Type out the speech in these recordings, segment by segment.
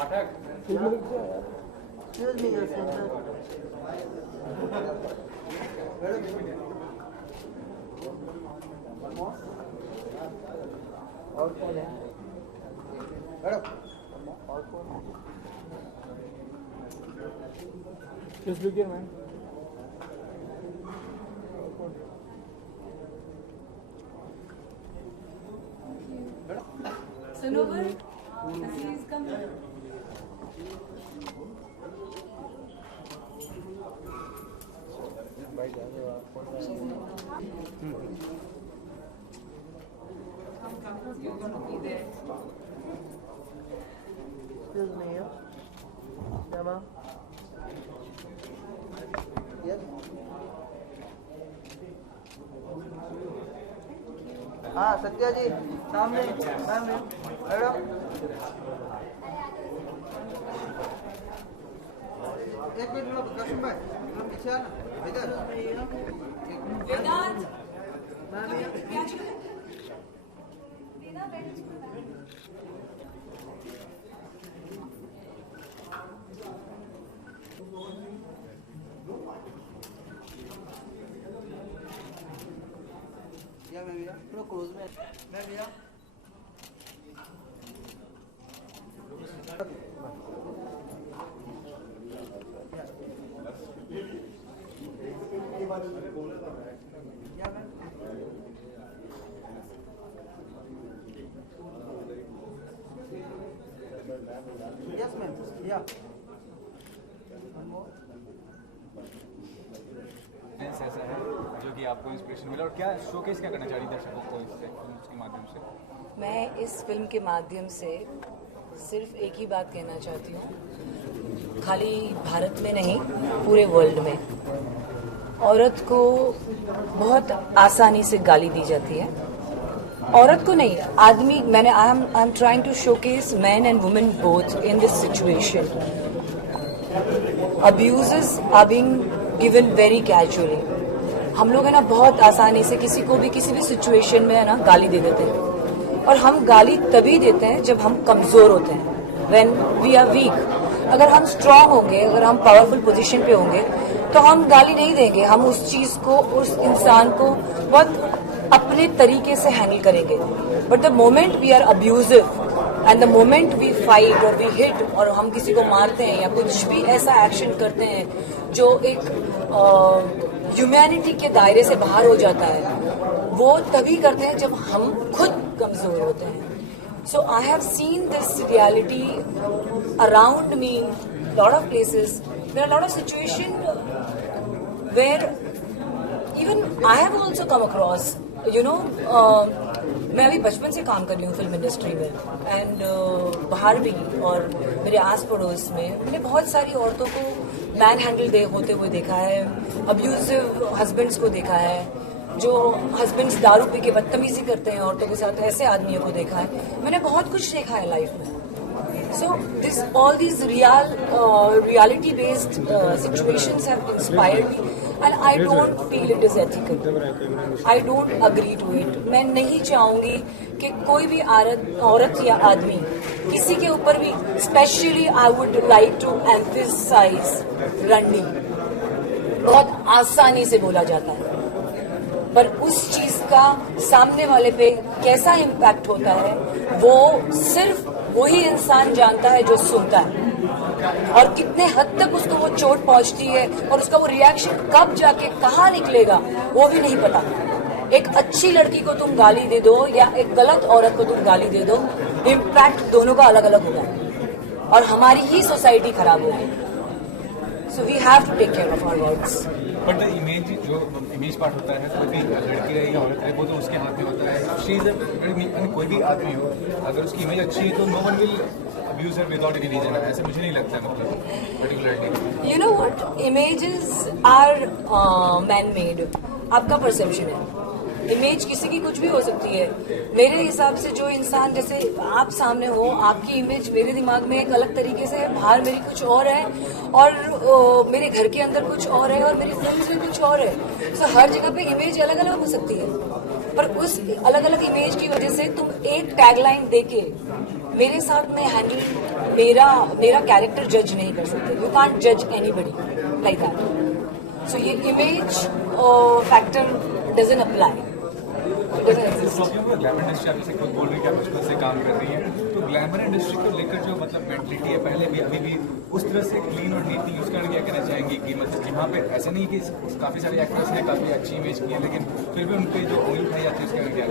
Excuse me, your center. और कौन है? और कौन है? Just look here, man. Sanovar, please come here. You're going to be there. Excuse me, yeah. Yeah, ma'am. Yes. हाँ सत्या जी सामने सामने मैडम एक मिनट लो कसम भाई तुम पीछे आना इधर Vedant, या मैं भैया थोड़ा क्लोज में मैं भैया Yes, ma'am. Yeah. ऐसा है जो कि आपको इंस्पिरेशन मिला और क्या शोकेस क्या करना चाह रही दर्शकों को इससे इसके माध्यम से? मैं इस फिल्म के माध्यम से सिर्फ एक ही बात कहना चाहती हूँ, खाली भारत में नहीं पूरे वर्ल्ड में औरत को बहुत आसानी से गाली दी जाती है। औरत को नहीं, आदमी, मैंने I am trying to showcase man and women both in this situation. Abuses are being given very casually. हम लोग है ना बहुत आसानी से किसी को भी किसी भी सिचुएशन में है ना गाली दे देते हैं, और हम गाली तभी देते हैं जब हम कमजोर होते हैं, व्हेन वी आर वीक। अगर हम स्ट्रांग होंगे, अगर हम पावरफुल पोजीशन पे होंगे तो हम गाली नहीं देंगे, हम उस चीज को, उस इंसान को बहुत अपने तरीके से हैंडल करेंगे। But the moment we are abusive and the moment we fight or we hit or हम किसी को मारते हैं या कुछ भी ऐसा एक्शन करते हैं जो एक ह्यूमैनिटी के दायरे से बाहर हो जाता है, वो तभी करते हैं जब हम खुद कमजोर होते हैं। So I have seen this reality around me, lot of places, there are lot of situation where even I have also come across, you know, मैं अभी बचपन से काम कर रही हूँ फिल्म इंडस्ट्री में एंड बाहर भी और मेरे आस पड़ोस में मैंने बहुत सारी औरतों को मैन हैंडल होते हुए देखा है, अब्यूजिव हस्बैंड्स को देखा है, जो हस्बैंड्स दारू पी के बदतमीजी करते हैं औरतों के साथ, ऐसे आदमियों को देखा है। मैंने बहुत कुछ देखा है लाइफ में। So all these reality based situations have inspired me and I don't feel it is ethical. I don't agree to it. मैं नहीं चाहूंगी कि कोई भी औरत या आदमी किसी के ऊपर भी, specially I would like to emphasize रन्नी, बहुत आसानी से बोला जाता है, पर उस चीज का सामने वाले पे कैसा इम्पैक्ट होता है वो सिर्फ वही इंसान जानता है जो सुनता है, और कितने हद तक उसको वो चोट पहुंचती है और उसका वो रिएक्शन कब जाके कहाँ निकलेगा वो भी नहीं पता। एक अच्छी लड़की को तुम गाली दे दो या एक गलत औरत को तुम गाली दे दो, इम्पैक्ट दोनों का अलग अलग होगा और हमारी ही सोसाइटी खराब होगी। So we have to take care of our words. But the image, जो इमेज पार्ट होता है, कोई भी लड़की रहे या औरत रहे, वो तो उसके हाथ में होता है। शी इज कोई भी आदमी हो, अगर उसकी इमेज अच्छी है तो no one will abuse her without any reason. ऐसा मुझे नहीं लगता, मतलब particularly. You know what, images are man made. आपका परसेप्शन है, इमेज किसी की कुछ भी हो सकती है। मेरे हिसाब से जो इंसान, जैसे आप सामने हो, आपकी इमेज मेरे दिमाग में एक अलग तरीके से है, बाहर मेरी कुछ और है और मेरे घर के अंदर कुछ और है और मेरी फिल्म में कुछ और है। सो हर जगह पे इमेज अलग अलग हो सकती है, पर उस अलग अलग इमेज की वजह से तुम एक टैगलाइन देके मेरे साथ में हैंडल मेरा कैरेक्टर जज नहीं कर सकते. यू कांट जज एनीबडी लाइक दैट. सो ये image factor doesn't apply. Glamour industry आप जैसे खुद बोल रही है कि आप बचपन से काम कर रही हैं, तो ग्लैमर इंडस्ट्री को लेकर जो मतलब मेंटलिटी है पहले भी अभी भी उस तरह से क्लीन और नीट यूज करके क्या कहना चाहेंगे कि मतलब यहाँ पे ऐसा नहीं कि काफ़ी सारे एक्टर्स ने काफ़ी अच्छी इमेज की है लेकिन फिर भी उनके जो उंगली उठाई जाती है उसके क्या.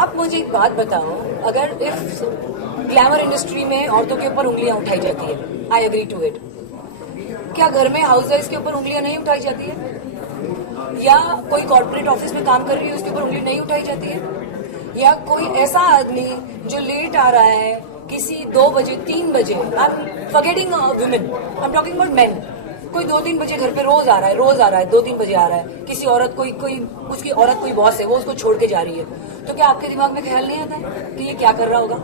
आप मुझे एक बात बताओ, अगर इफ ग्लैमर इंडस्ट्री में औरतों के ऊपर उंगलियां उठाई जाती है, आई एग्री टू इट. क्या घर में हाउस वाइफ के ऊपर उंगलियां नहीं उठाई जाती है? या कोई कॉर्पोरेट ऑफिस में काम कर रही है उसके ऊपर उंगली नहीं उठाई जाती है? या कोई ऐसा आदमी जो लेट आ रहा है किसी 2 बजे 3 बजे, I am forgetting women, I am talking about main, कोई 2-3 बजे घर पे रोज आ रहा है 2-3 बजे आ रहा है, किसी औरत कोई उसकी औरत कोई बॉस है वो उसको छोड़ के जा रही है, तो क्या आपके दिमाग में ख्याल नहीं आता है कि ये क्या कर रहा होगा?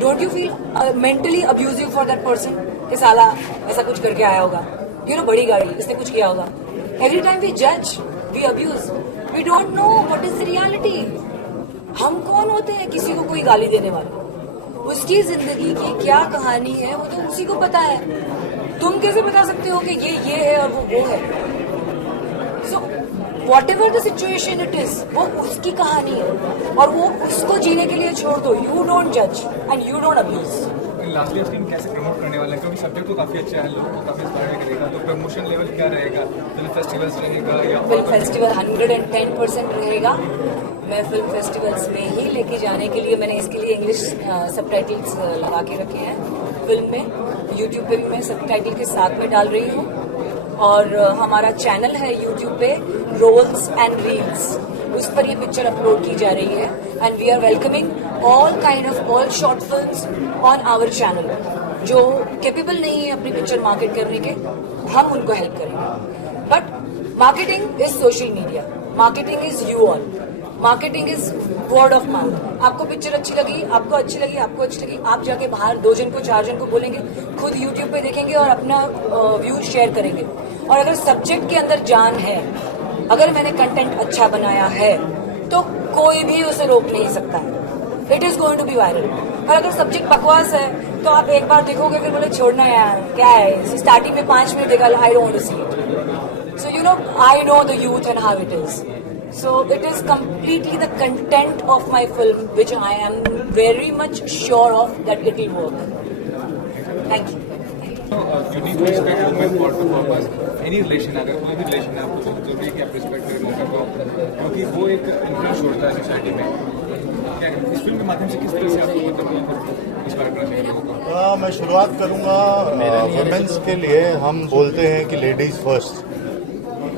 Don't you feel mentally abusive for that person कि साला ऐसा कुछ करके आया होगा, यू नो, बड़ी गाड़ी, इसने कुछ किया होगा. एवरी टाइम वी जज, we abuse, we don't know what is the reality. हम कौन होते हैं किसी को कोई गाली देने वाले? उसकी जिंदगी की क्या कहानी है वो तो उसी को पता है. तुम कैसे बता सकते हो कि ये है और वो है? So what ever the situation it is, वो उसकी कहानी है और वो उसको जीने के लिए छोड़ दो. यू डोंट जज and you don't abuse. Lastly आप टीम कैसे प्रमोट करने वाले हैं, क्योंकि सब्जेक्ट तो काफी अच्छा है, लोगों को काफी इंस्पायर करेगा, तो प्रमोशन लेवल क्या रहेगा? फिल्म फेस्टिवल्स रहेगा या फिल्म फेस्टिवल 110% रहेगा. मैं फिल्म फेस्टिवल्स में ही लेके जाने के लिए मैंने इसके लिए इंग्लिश सबटाइटल्स लगा के रखे हैं फिल्म में. यूट्यूब पे भी मैं सबटाइटल के साथ में डाल रही हूँ और हमारा चैनल है यूट्यूब पे रोल्स एंड रील्स, उस पर ये पिक्चर अपलोड की जा रही है. And we are welcoming all short films on our channel. जो कैपेबल नहीं है अपनी पिक्चर मार्केट करने के, हम उनको हेल्प करेंगे. But marketing is social media, marketing is you all, marketing is word of mouth. आपको पिक्चर अच्छी लगी, आपको अच्छी लगी, आप जाके बाहर 2 जन को 4 जन को बोलेंगे, खुद यूट्यूब पे देखेंगे और अपना व्यूज शेयर करेंगे. और अगर सब्जेक्ट के अंदर जान है, अगर मैंने कंटेंट अच्छा बनाया है तो कोई भी उसे रोक नहीं सकता. It is going to be viral. और अगर सब्जेक्ट बकवास है तो आप एक बार देखोगे फिर बोले छोड़ना यार क्या है, स्टार्टिंग में 5 मिनट देखा, I don't want to see it. So you know, I know the youth and how it is. So it is completely the content of my film which I am very much sure of that it will work. Thank you. you need to respect women for the purpose. Any relation, अगर कोई भी relation है आपको तो जरूरी है कि आप रिस्पेक्ट करें लोगों को, क्योंकि वो एक इन्फ्लुएंस छोड़ता है सोसाइटी में. क्या इस फिल्म के माध्यम से किस तरह से आपको मतलब इंस्पायर करना चाहिए लोगों को? मैं शुरुआत करूंगा वुमेन्स के लिए. हम बोलते हैं कि लेडीज फर्स्ट,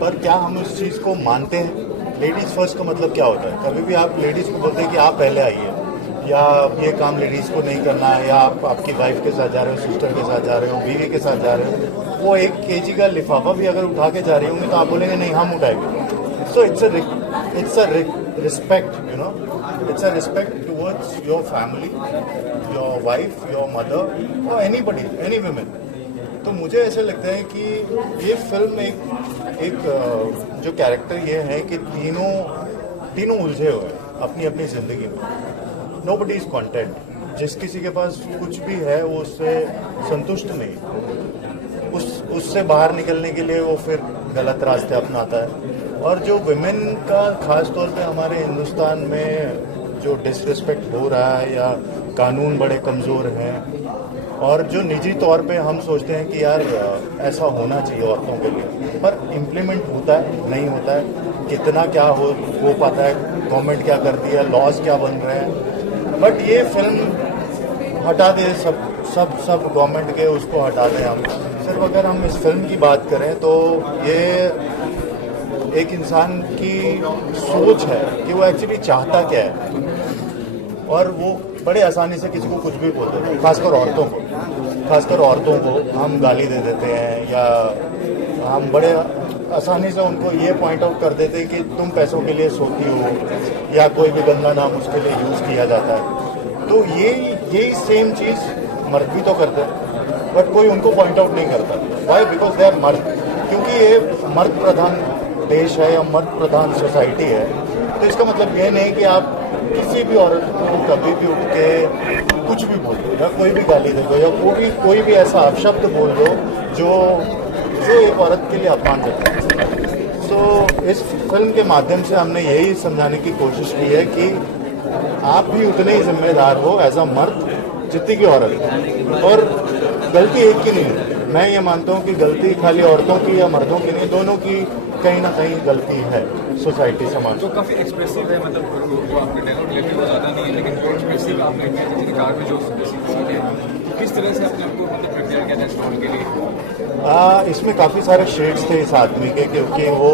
पर क्या हम उस चीज़ को मानते हैं? लेडीज फर्स्ट का मतलब क्या होता है? कभी भी आप लेडीज को बोलते हैं कि आप पहले आइए, या ये काम लेडीज को नहीं करना है, या आप आपकी वाइफ के साथ जा रहे हो, सिस्टर के साथ जा रहे हो, बीवी के साथ जा रहे हो, वो 1 kg का लिफाफा भी अगर उठा के जा रही होंगी तो आप बोलेंगे नहीं हम उठाएंगे. So it's a respect, you know, it's a respect towards your family, your wife, your mother और एनीबडी, एनी वुमेन. तो मुझे ऐसे लगता है कि ये फिल्म एक जो कैरेक्टर ये है कि तीनों उलझे हुए हैं अपनी अपनी जिंदगी में. Nobody is content. जिस किसी के पास कुछ भी है वो उससे संतुष्ट नहीं, उससे बाहर निकलने के लिए वो फिर गलत रास्ते अपनाता है. और जो विमेन का खास तौर पे हमारे हिंदुस्तान में जो डिसरिस्पेक्ट हो रहा है, या कानून बड़े कमज़ोर हैं, और जो निजी तौर पे हम सोचते हैं कि यार ऐसा होना चाहिए औरतों के लिए, पर इम्प्लीमेंट होता है नहीं होता है, कितना क्या हो पाता है, गवर्नमेंट क्या करती है, लॉज क्या बन रहे हैं. बट ये फिल्म हटा दे, सब गवर्नमेंट के उसको हटा दें. हम सिर्फ अगर हम इस फिल्म की बात करें तो ये एक इंसान की सोच है कि वो एक्चुअली चाहता क्या है, और वो बड़े आसानी से किसी को कुछ भी बोल देते हैं. खासकर औरतों को हम गाली दे देते हैं, या हम बड़े आसानी से उनको ये पॉइंट आउट कर देते हैं कि तुम पैसों के लिए सोती हो, या कोई भी गंदा नाम उसके लिए यूज़ किया जाता है. तो यही सेम चीज़ मर्द भी तो करते हैं, बट कोई उनको पॉइंट आउट नहीं करता. वाई? बिकॉज दे आर मर्द. क्योंकि ये मर्द प्रधान देश है या मर्द प्रधान सोसाइटी है, तो इसका मतलब ये नहीं कि आप किसी भी औरत को कभी भी उठ के कुछ भी बोल दो या कोई भी गाली दे दो या कोई भी ऐसा अपशब्द बोल दो जो एक औरत के लिए अपमानजनक है। सो इस फिल्म के माध्यम से हमने यही समझाने की कोशिश की है कि आप भी उतने ही जिम्मेदार हो एज अ मर्द जितनी की औरत, और गलती एक की नहीं है। मैं ये मानता हूँ कि गलती खाली औरतों की या मर्दों की नहीं, दोनों की कहीं ना कहीं गलती है सोसाइटी समाज। जो काफ़ी एक्सप्रेसिव है, मतलब वो आपके डायलॉग डिलीवरी वो ज़्यादा नहीं है, लेकिन जो एक्सप्रेसिव आपने किया जैसे कार में जो सीन है, किस तरह से अपने आपको मतलब प्रिपेयर किया था स्टोरी के लिए? इसमें काफ़ी सारे शेड्स थे इस आदमी के, क्योंकि वो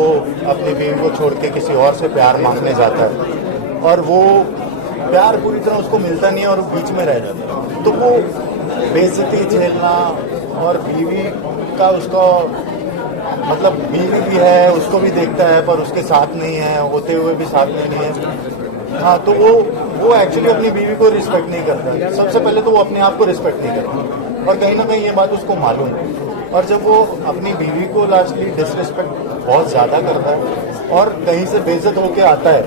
अपनी बीवी को छोड़ के किसी और से प्यार मांगने जाता है और वो प्यार पूरी तरह उसको मिलता नहीं है और बीच में रह जाता है। तो वो बेइज्जती झेलना और बीवी का उसका मतलब बीवी भी है, उसको भी देखता है पर उसके साथ नहीं है, होते हुए भी साथ में नहीं है। हाँ, तो वो एक्चुअली अपनी बीवी को रिस्पेक्ट नहीं करता। सबसे पहले तो वो अपने आप को रिस्पेक्ट नहीं करता और कहीं ना कहीं ये बात उसको मालूम है। और जब वो अपनी बीवी को लास्टली डिसरिस्पेक्ट बहुत ज़्यादा करता है और कहीं से बेइज्जत होके आता है,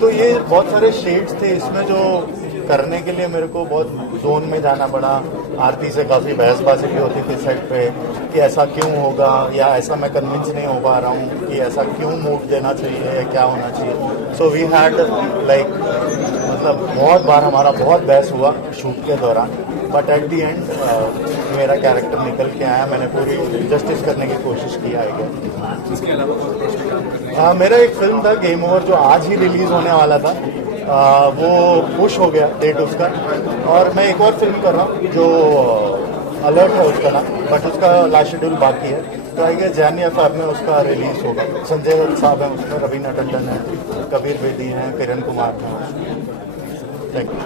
तो ये बहुत सारे शेड्स थे इसमें जो करने के लिए मेरे को बहुत जोन में जाना पड़ा। आरती से काफ़ी बहसबाजी भी होती थी सेट पे कि ऐसा क्यों होगा, या ऐसा मैं कन्विंस नहीं हो पा रहा हूँ कि ऐसा क्यों मूव देना चाहिए या क्या होना चाहिए। सो वी हैड लाइक मतलब बहुत बार हमारा बहुत बहस हुआ शूट के दौरान, बट एट दी एंड मेरा कैरेक्टर निकल के आया। मैंने पूरी जस्टिस करने की कोशिश की है। इसके अलावा और प्रोजेक्ट काम करने मेरा एक फिल्म था गेम ओवर जो आज ही रिलीज होने वाला था, वो पुश हो गया डेट उसका, और मैं एक और फिल्म कर रहा हूँ जो अलर्ट है उसका नाम, बट उसका लास्ट शेड्यूल बाकी है। तो आई गेस जानिए FR में उसका रिलीज होगा। संजय दत्त साहब हैं उसमें, रवीना टंडन है, कबीर बेदी हैं, किरण कुमार हैं। Thank you.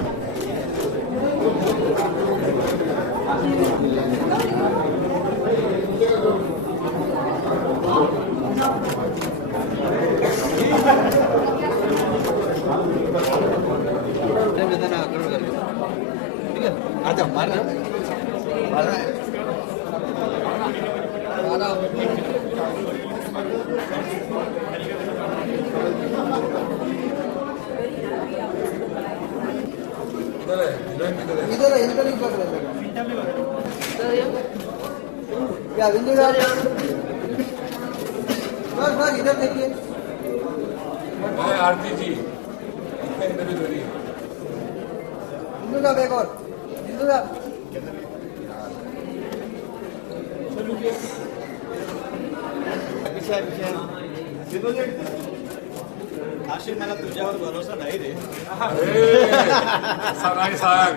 आजा मार इधर इधर ही पकड़ या बिंदु बस इधर देखिए। आरती जी इंटरव्यू हो रही है। बिंदु साहब एक और बिंदु साहब आशिर मला तुझ्यावर भरोसा नाही रे. असं नाही सांग.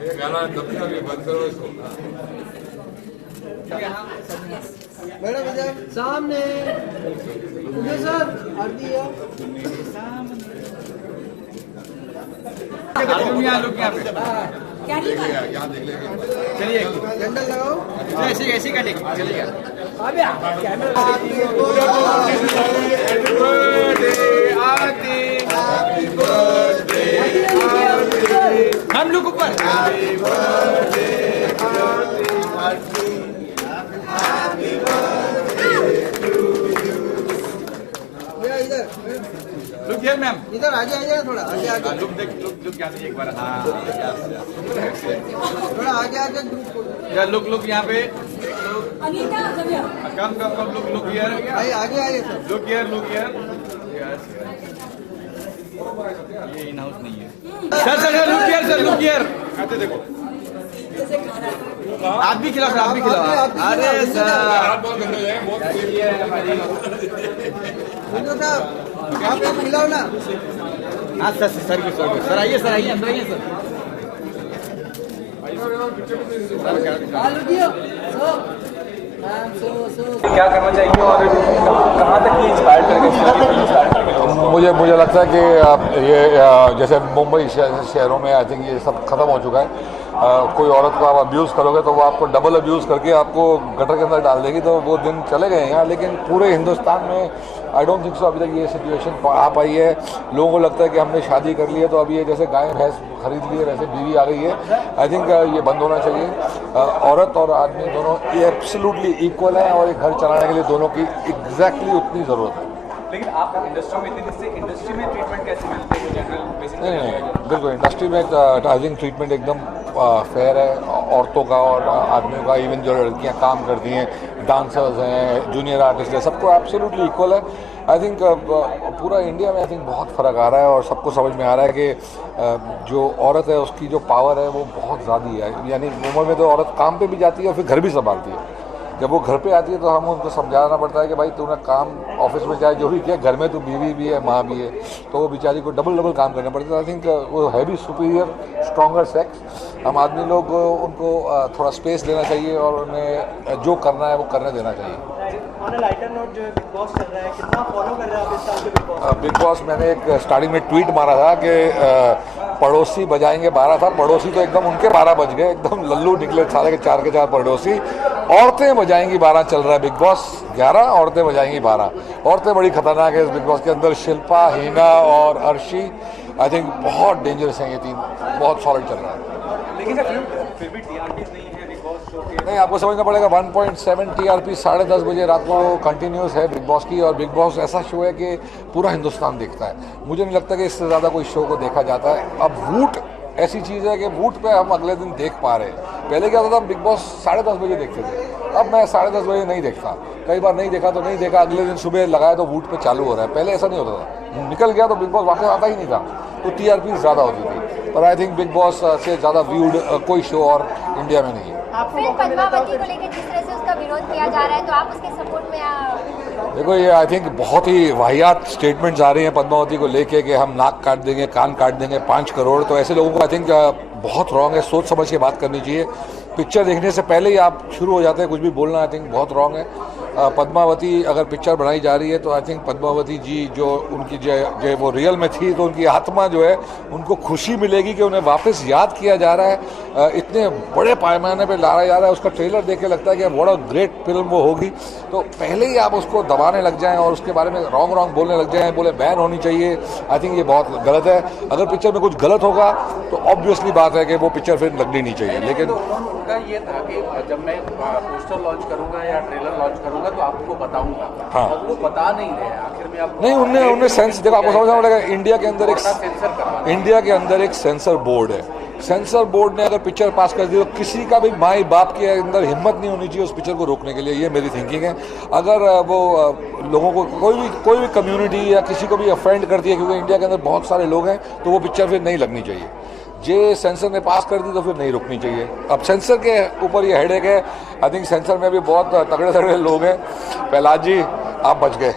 हे गाणं कभी बंद करो इसको. मैडम इधर सामने उधर सर आरती है। यहाँ देख लेंगे. चलिए कैंडल लगाओ। ऐसे ऐसे कटेगा चलिएगा. हम लोग ऊपर इधर लुक हियर मैम. इधर आगे आ जाए, थोड़ा आगे आगे लुक देख लुक यहाँ से एक बार. हाँ थोड़ा आगे आगे ग्रुप को या लुक यहाँ पे अनीता कम लुक हियर. भाई आगे आइए सर। Look here. यस ये इन हाउस नहीं है. Sir look here. आते देखो आप भी खिलाओ. अरे सर आप बहुत गंदे हैं. बहुत बिंदु साहब आप लोग खिलाओ ना। हाँ सर आइए अंदर आइए सर. क्या करना चाहिए और कहाँ तक ये इंस्पायर करेगा? मुझे लगता है कि ये जैसे मुंबई शहरों में आई थिंक ये सब खत्म हो चुका है. कोई औरत को आप अब्यूज़ करोगे तो वो आपको डबल अब्यूज़ करके आपको गटर के अंदर डाल देगी. तो वो दिन चले गए हैं यहाँ, लेकिन पूरे हिंदुस्तान में आई डोंट थिंक सो अभी तक ये सिचुएशन आ पाई है. लोगों को लगता है कि हमने शादी कर ली है तो अभी ये जैसे गाय भैंस खरीद ली है वैसे बीवी आ गई है. आई थिंक ये बंद होना चाहिए. औरत और आदमी दोनों ये एब्सोल्युटली इक्वल है और एक घर चलाने के लिए दोनों की एग्जैक्टली उतनी ज़रूरत है. लेकिन आप इंडस्ट्री में थे, जिससे इंडस्ट्री में ट्रीटमेंट कैसे मिलते हैं जनरल पेशेंट? नहीं बिल्कुल इंडस्ट्री में आई थिंक ट्रीटमेंट एकदम फेयर है औरतों का और आदमियों का। इवन जो लड़कियां काम करती हैं, डांसर्स हैं, जूनियर आर्टिस्ट हैं, सबको एब्सोल्युटली इक्वल है। आई थिंक पूरा इंडिया में आई थिंक बहुत फ़र्क आ रहा है और सबको समझ में आ रहा है कि जो औरत है उसकी जो पावर है वो बहुत ज़्यादा है। यानी उम्र में तो औरत काम पे भी जाती है और फिर घर भी संभालती है। जब वो घर पे आती है तो हम उनको समझाना पड़ता है कि भाई तूने काम ऑफिस में चाहे जो भी किया, घर में तू बीवी भी है, माँ भी है, तो वो बेचारी को डबल काम करना पड़ता है। आई थिंक वो है भी सुपीरियर स्ट्रॉन्गर सेक्स। हम आदमी लोग उनको थोड़ा स्पेस देना चाहिए और उन्हें जो करना है वो करने देना चाहिए। ऑन अ लाइटर नोट, जो बिग बॉस चल रहा है, कितना फॉलो कर रहे हैं आप इस साल के बिग बॉस? बिग बॉस मैंने एक स्टार्टिंग में ट्वीट मारा था कि पड़ोसी बजाएंगे 12 था, पड़ोसी तो एकदम उनके 12 बज गए, एकदम लल्लू निकले सारे के 4 पड़ोसी। औरतें बजाएंगी 12 चल रहा है बिग बॉस 11, औरतें बजाएंगी 12। औरतें बड़ी खतरनाक है इस बिग बॉस के अंदर। शिल्पा, हीना और अर्शी आई थिंक बहुत डेंजरस हैं ये तीन, बहुत सॉलिड चल रहा है। लेकिन सर फिर भी टीआरपी नहीं है बिग बॉस शो के। नहीं, आपको समझना पड़ेगा 1.7 टीआरपी 10:30 बजे रात को कंटिन्यूस है बिग बॉस की। और बिग बॉस ऐसा शो है कि पूरा हिंदुस्तान देखता है। मुझे नहीं लगता कि इससे ज़्यादा कोई शो को देखा जाता है। अब वूट ऐसी चीज़ है कि वूट पे हम अगले दिन देख पा रहे हैं। पहले क्या होता था, बिग बॉस 10:30 बजे देखते थे, अब मैं 10:30 बजे नहीं देखता। कई बार नहीं देखा तो नहीं देखा, अगले दिन सुबह लगाया तो वूट पे चालू हो रहा है। पहले ऐसा नहीं होता था, निकल गया तो बिग बॉस वापस आता ही नहीं था, तो टीआरपी ज़्यादा होती थी। पर आई थिंक बिग बॉस से ज़्यादा व्यूड कोई शो और इंडिया में नहीं है। फिर पद्मावती को लेकर जिस तरह से उसका विरोध किया जा रहा है, तो आप उसके सपोर्ट में देखो, ये आई थिंक बहुत ही वाहियात स्टेटमेंट्स आ रही हैं पद्मावती को लेके कि हम नाक काट देंगे, कान काट देंगे, 5 करोड़। तो ऐसे लोगों को आई थिंक बहुत रॉन्ग है, सोच समझ के बात करनी चाहिए। पिक्चर देखने से पहले ही आप शुरू हो जाते हैं कुछ भी बोलना, आई थिंक बहुत रॉन्ग है। पद्मावती अगर पिक्चर बनाई जा रही है तो आई थिंक पद्मावती जी जो उनकी जो वो रियल में थी, तो उनकी आत्मा जो है उनको खुशी मिलेगी कि उन्हें वापस याद किया जा रहा है। इतने बड़े पैमाने पे लाया जा रहा है, उसका ट्रेलर देख के लगता है कि बड़ा ग्रेट फिल्म वो होगी। तो पहले ही आप उसको दबाने लग जाएं और उसके बारे में रॉन्ग बोलने लग जाएं, बोले बैन होनी चाहिए, आई थिंक ये बहुत गलत है। अगर पिक्चर में कुछ गलत होगा तो ऑब्वियसली बात है कि वो पिक्चर फिर लगनी नहीं चाहिए। लेकिन उनका ये था कि जब मैं पोस्टर लॉन्च करूंगा या ट्रेलर लॉन्च करूंगा तो आपको बताऊंगा। हाँ। और वो बता नहीं रहे, आखिर में आप नहीं, उनने सेंस, देखो आपको समझना पड़ेगा, इंडिया के अंदर एक सेंसर बोर्ड है। सेंसर बोर्ड ने अगर पिक्चर पास कर दी तो किसी का भी माई बाप के अंदर हिम्मत नहीं होनी चाहिए उस पिक्चर को रोकने के लिए। ये मेरी थिंकिंग है। अगर वो लोगों को कोई भी कम्युनिटी या किसी को भी अफेंड करती है, क्योंकि इंडिया के अंदर बहुत सारे लोग हैं, तो वो पिक्चर फिर नहीं लगनी चाहिए। जे सेंसर ने पास कर दी तो फिर नहीं रुकनी चाहिए। अब सेंसर के ऊपर ये हेडेक है। आई थिंक सेंसर में भी बहुत तगड़े लोग हैं। प्रहलाद जी, आप बच गए।